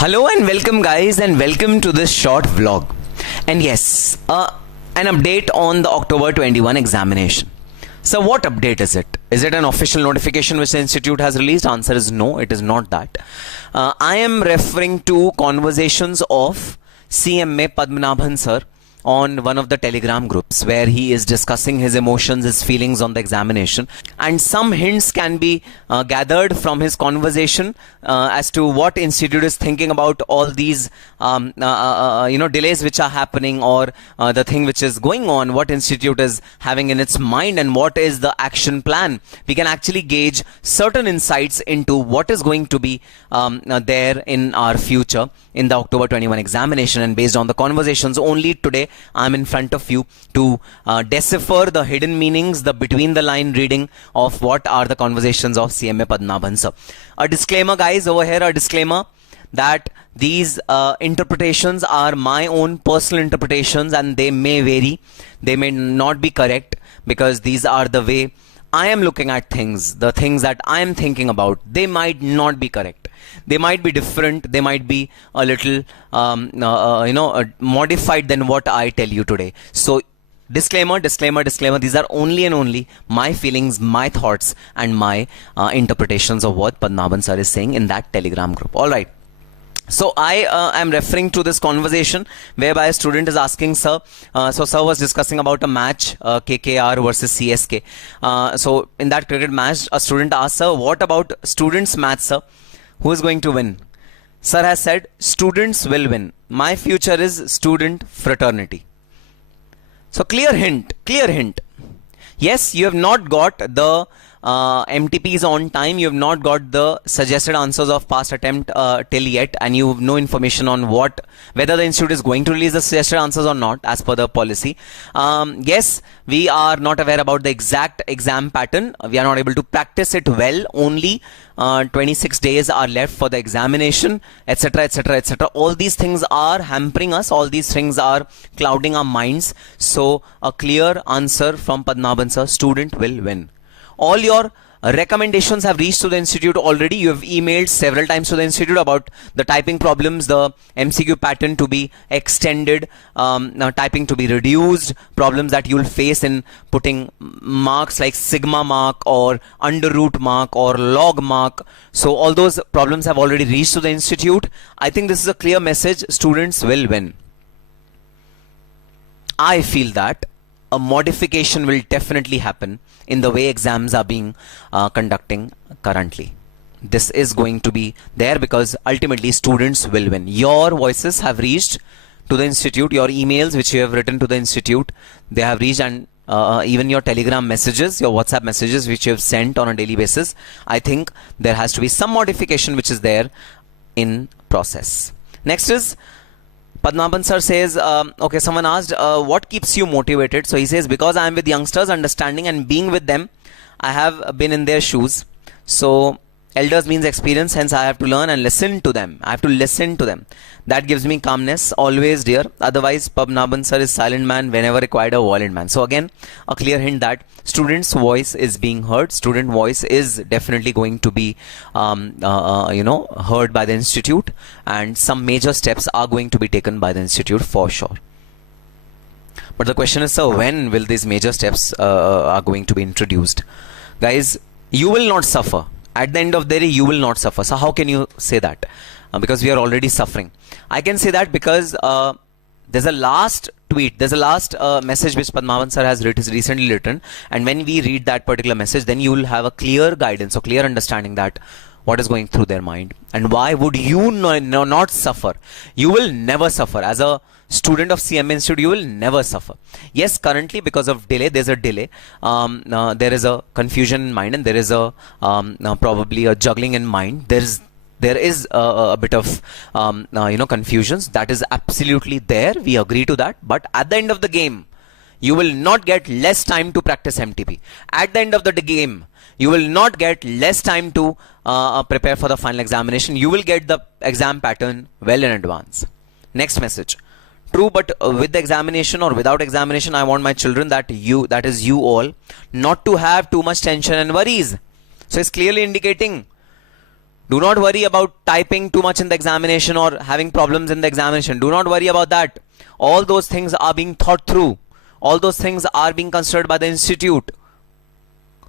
Hello and welcome guys, and welcome to this short vlog. And yes, an update on the October 21 examination. So what update is it? Is it an official notification which the institute has released? Answer is no, it is not that. I am referring to conversations of CMA Padmanabhan sir on one of the telegram groups where he is discussing his emotions, his feelings on the examination, and some hints can be gathered from his conversation as to what institute is thinking about all these delays which are happening, or the thing which is going on, what institute is having in its mind and what is the action plan. We can actually gauge certain insights into what is going to be there in our future in the October 21 examination, and based on the conversations only today I'm in front of you to decipher the hidden meanings, the between the line reading of what are the conversations of CMA Padmanabhan sir. A disclaimer guys, over here a disclaimer that these interpretations are my own personal interpretations and they may vary, they may not be correct, because these are the way I am looking at things, the things that I am thinking about. They might not be correct. They might be different. They might be a little, modified than what I tell you today. So, disclaimer. These are only and only my feelings, my thoughts, and my interpretations of what Padmanabhan sir is saying in that telegram group. All right. So I am referring to this conversation whereby a student is asking sir, so sir was discussing about a match, KKR versus CSK. So in that cricket match, a student asked sir, what about students match sir? Who is going to win? Sir has said, students will win. My future is student fraternity. So clear hint. Yes, you have not got the MTPs on time, you have not got the suggested answers of past attempt till yet, and you have no information on whether the institute is going to release the suggested answers or not as per the policy. Yes, we are not aware about the exact exam pattern. We are not able to practice it well. Only 26 days are left for the examination, etc, etc, etc. All these things are hampering us, all these things are clouding our minds. So a clear answer from Padmanabhan sir, student will win. All your recommendations have reached to the institute already. You have emailed several times to the institute about the typing problems, the MCQ pattern to be extended, typing to be reduced, problems that you will face in putting marks like sigma mark or under root mark or log mark. So all those problems have already reached to the institute. I think this is a clear message, students will win. I feel that a modification will definitely happen in the way exams are being conducting currently. This is going to be there because ultimately students will win. Your voices have reached to the institute, your emails which you have written to the institute, they have reached, and even your telegram messages, your WhatsApp messages which you have sent on a daily basis. I think there has to be some modification which is there in process. Next is Padmanabhan sir says, okay, someone asked, what keeps you motivated? So he says, because I am with youngsters, understanding and being with them, I have been in their shoes. So elders means experience, hence I have to learn and listen to them. I have to listen to them. That gives me calmness, always dear. Otherwise, Padmanabhan sir is silent man, whenever required a violent man. So again, a clear hint that student's voice is being heard. Student voice is definitely going to be, heard by the institute, and some major steps are going to be taken by the institute for sure. But the question is, sir, when will these major steps are going to be introduced? Guys, you will not suffer. At the end of the day, you will not suffer. So how can you say that? Because we are already suffering. I can say that because there's a last tweet, there's a last message which Padmanabhan sir has recently written, and when we read that particular message, then you will have a clear guidance or clear understanding that what is going through their mind and why would you not suffer. You will never suffer. As a student of CMA Institute, you will never suffer. Yes, currently because of delay, there's a delay. There is a confusion in mind, and there is a probably a juggling in mind. There is a bit of confusions. That is absolutely there. We agree to that. But at the end of the game, you will not get less time to practice MTP. At the end of the game, you will not get less time to prepare for the final examination. You will get the exam pattern well in advance. Next message. True, but with the examination or without examination, I want my children, that is you all, not to have too much tension and worries. So it's clearly indicating Do not worry about typing too much in the examination or having problems in the examination. Do not worry about that. All those things are being thought through. All those things are being considered by the institute.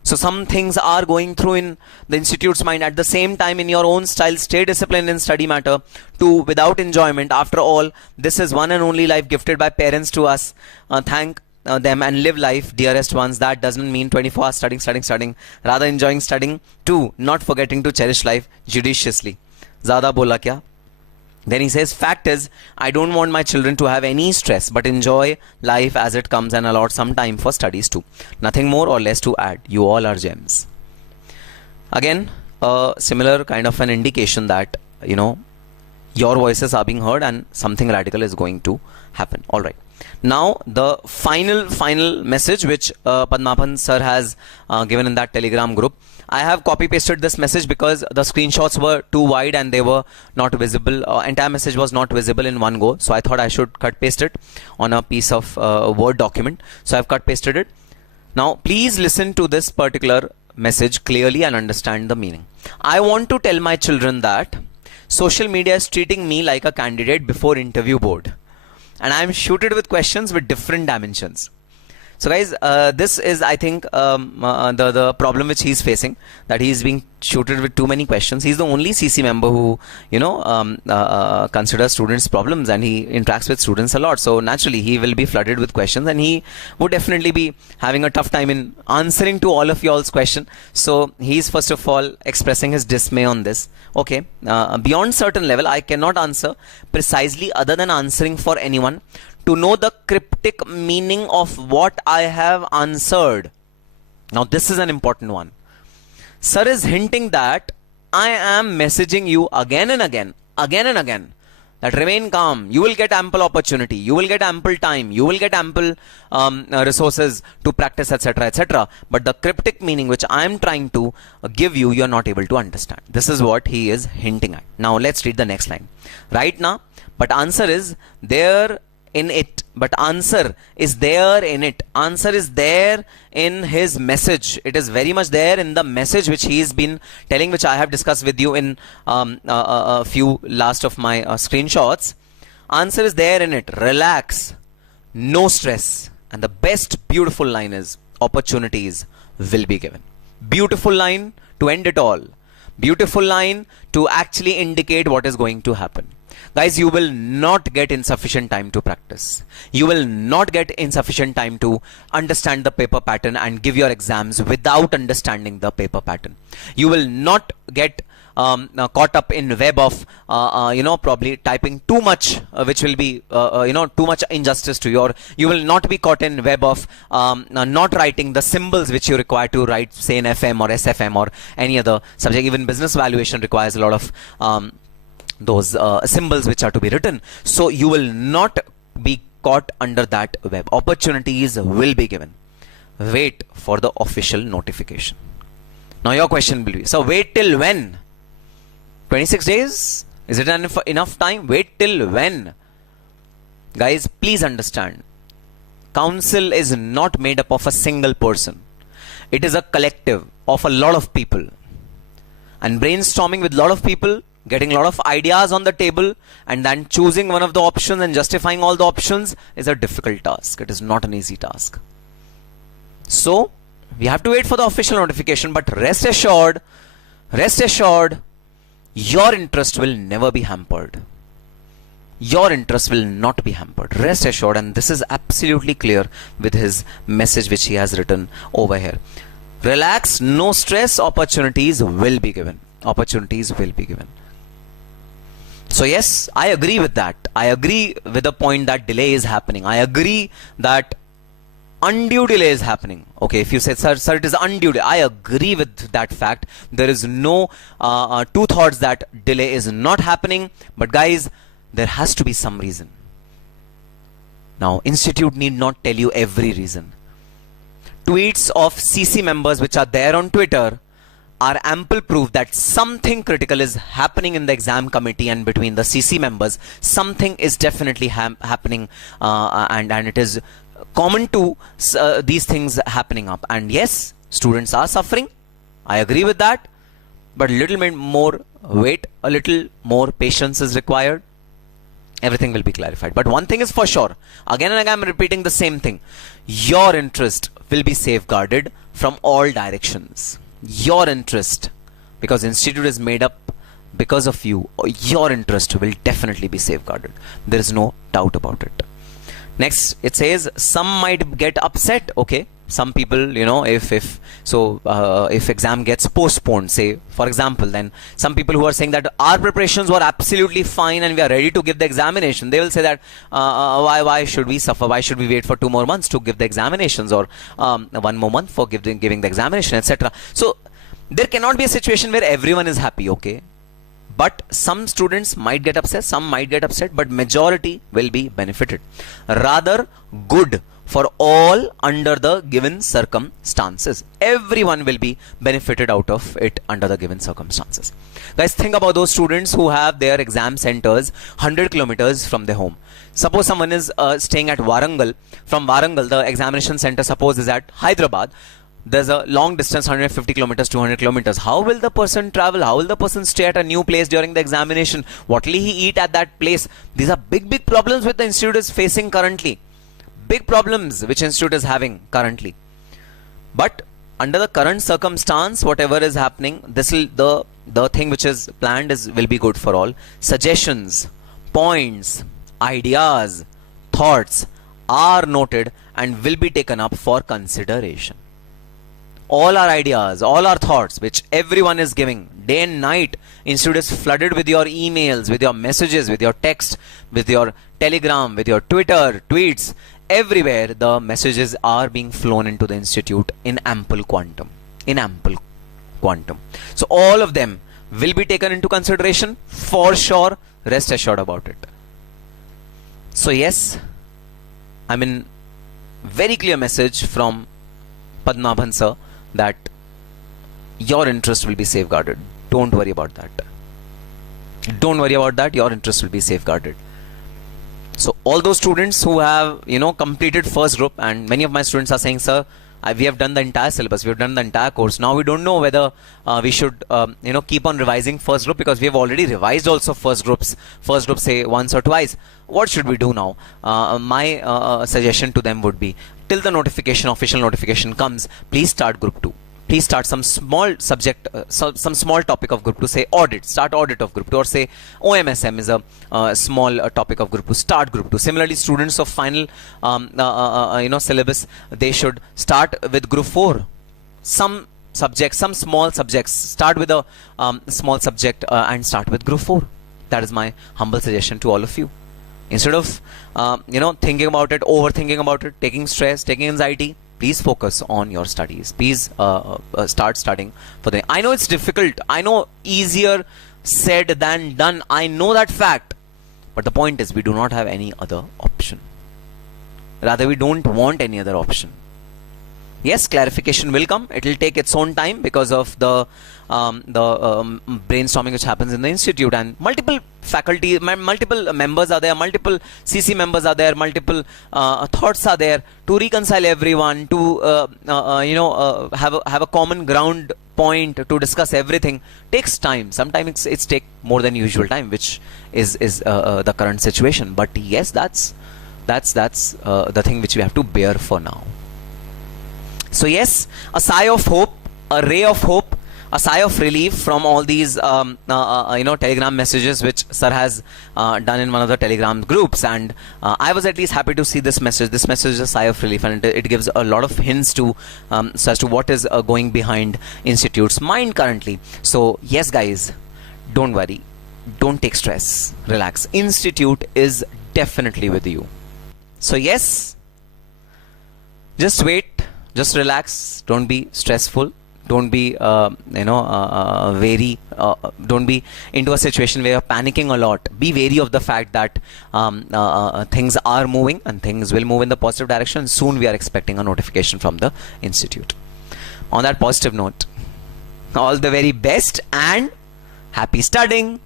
So some things are going through in the institute's mind. At the same time, in your own style, stay disciplined in study matter. 2, without enjoyment. After all, this is one and only life gifted by parents to us. Thank them and live life, dearest ones. That doesn't mean 24 hours studying. Rather enjoying studying. 2, not forgetting to cherish life judiciously. Zyada bola kya? Then he says, fact is, I don't want my children to have any stress, but enjoy life as it comes and allot some time for studies too. Nothing more or less to add. You all are gems. Again, a similar kind of an indication that, your voices are being heard and something radical is going to happen. All right. Now, the final message which Padmapan sir has given in that Telegram group. I have copy pasted this message because the screenshots were too wide and they were not visible. Entire message was not visible in one go. So I thought I should cut paste it on a piece of Word document. So I've cut pasted it. Now, please listen to this particular message clearly and understand the meaning. I want to tell my children that social media is treating me like a candidate before interview board. And I am shooted with questions with different dimensions. So guys, this is, I think, the problem which he's facing, that he's being shooted with too many questions. He's the only CC member who, considers students' problems, and he interacts with students a lot. So naturally, he will be flooded with questions, and he would definitely be having a tough time in answering to all of y'all's question. So he's first of all expressing his dismay on this. Okay, beyond certain level, I cannot answer precisely other than answering for anyone to know the cryptic meaning of what I have answered. Now this is an important one. Sir is hinting that I am messaging you again and again, that remain calm, you will get ample opportunity, you will get ample time, you will get ample resources to practice, etc., etc. But the cryptic meaning which I am trying to give you, you are not able to understand. This is what he is hinting at. Now let's read the next line. Right now, but answer is there in it. But answer is there in it. Answer is there in his message. It is very much there in the message which he has been telling, which I have discussed with you in a few last of my screenshots. Answer is there in it. Relax. No stress. And the best beautiful line is opportunities will be given. Beautiful line to end it all. Beautiful line to actually indicate what is going to happen. Guys, you will not get insufficient time to practice. You will not get insufficient time to understand the paper pattern and give your exams without understanding the paper pattern. You will not get caught up in web of probably typing too much, which will be too much injustice to your. You will not be caught in web of not writing the symbols which you require to write, say, in FM or SFM or any other subject. Even business valuation requires a lot of those symbols which are to be written. So you will not be caught under that web. Opportunities will be given. Wait for the official notification. Now your question will be, so wait till when? 26 days? Is it enough time? Wait till when? Guys, please understand. Council is not made up of a single person. It is a collective of a lot of people. And brainstorming with a lot of people, getting a lot of ideas on the table, and then choosing one of the options and justifying all the options is a difficult task. It is not an easy task. So, we have to wait for the official notification, but rest assured, your interest will never be hampered. Your interest will not be hampered. Rest assured, and this is absolutely clear with his message which he has written over here. Relax, no stress, opportunities will be given. Opportunities will be given. So yes, I agree with that. I agree with the point that delay is happening. I agree that undue delay is happening. Okay, if you say, sir, it is undue delay, I agree with that fact. There is no two thoughts that delay is not happening. But guys, there has to be some reason. Now, Institute need not tell you every reason. Tweets of CC members which are there on Twitter are ample proof that something critical is happening in the exam committee and between the CC members. Something is definitely happening, and it is common to these things happening up. And yes, students are suffering. I agree with that. but a little bit more wait, a little more patience is required. Everything will be clarified. But one thing is for sure, again and again I'm repeating the same thing, your interest will be safeguarded from all directions. Your interest, because institute is made up because of you, your interest will definitely be safeguarded. There is no doubt about it. Next, it says some might get upset. Okay, some people, you know, if exam gets postponed, say for example, then some people who are saying that our preparations were absolutely fine and we are ready to give the examination, they will say that why should we suffer, why should we wait for 2 more months to give the examinations, or 1 more month for giving the examination, etc. So there cannot be a situation where everyone is happy. Okay, but some students might get upset, some might get upset, but majority will be benefited. Rather good for all under the given circumstances. Everyone will be benefited out of it under the given circumstances. Guys, think about those students who have their exam centers 100 kilometers from their home. Suppose someone is staying at Warangal. From Warangal, the examination center suppose is at Hyderabad. There's a long distance, 150 kilometers, 200 kilometers. How will the person travel? How will the person stay at a new place during the examination? What will he eat at that place? These are big problems which the institute is facing currently. Big problems which institute is having currently. But under the current circumstance, whatever is happening, this will the thing which is planned will be good for all. Suggestions, points, ideas, thoughts are noted and will be taken up for consideration. All our ideas, all our thoughts, which everyone is giving day and night, institute is flooded with your emails, with your messages, with your text, with your telegram, with your Twitter, tweets. Everywhere the messages are being flown into the institute in ample quantum. So all of them will be taken into consideration for sure. Rest assured about it. So yes, I mean, very clear message from Padmanabhan sir that your interest will be safeguarded. Don't worry about that. Don't worry about that. Your interest will be safeguarded. So all those students who have, you know, completed first group, and many of my students are saying, sir, we have done the entire syllabus, we have done the entire course. Now we don't know whether we should, you know, keep on revising first group, because we have already revised also first group say once or twice. What should we do now? My suggestion to them would be, till the notification, official notification comes, please start group 2. Please start some small subject, some small topic of group 2, say audit, start audit of group 2, or say OMSM is a small topic of group 2, start group 2. Similarly, students of final, you know, syllabus, they should start with group 4. Some subjects, some small subjects, start with a small subject and start with group 4. That is my humble suggestion to all of you. Instead of, you know, thinking about it, overthinking about it, taking stress, taking anxiety, please focus on your studies. Please start studying for the. I know it's difficult. I know easier said than done. I know that fact. But the point is, we do not have any other option. Rather, we don't want any other option. Yes, clarification will come. It will take its own time because of the brainstorming which happens in the institute, and multiple faculty, multiple members are there, multiple CC members are there, multiple thoughts are there to reconcile everyone, to you know, have a common ground point to discuss everything. Takes time. Sometimes it's take more than usual time, which is the current situation. But yes, that's the thing which we have to bear for now. So yes, a sigh of hope, a ray of hope, a sigh of relief from all these you know, telegram messages which sir has done in one of the telegram groups, and I was at least happy to see this message. This message is a sigh of relief, and it gives a lot of hints to so as to what is going behind institute's mind currently. So yes guys, don't worry, don't take stress, relax. Institute is definitely with you. So yes, just wait. Just relax. Don't be stressful. Don't be, you know, don't be into a situation where you're panicking a lot. Be wary of the fact that things are moving and things will move in the positive direction. Soon we are expecting a notification from the institute. On that positive note, all the very best and happy studying.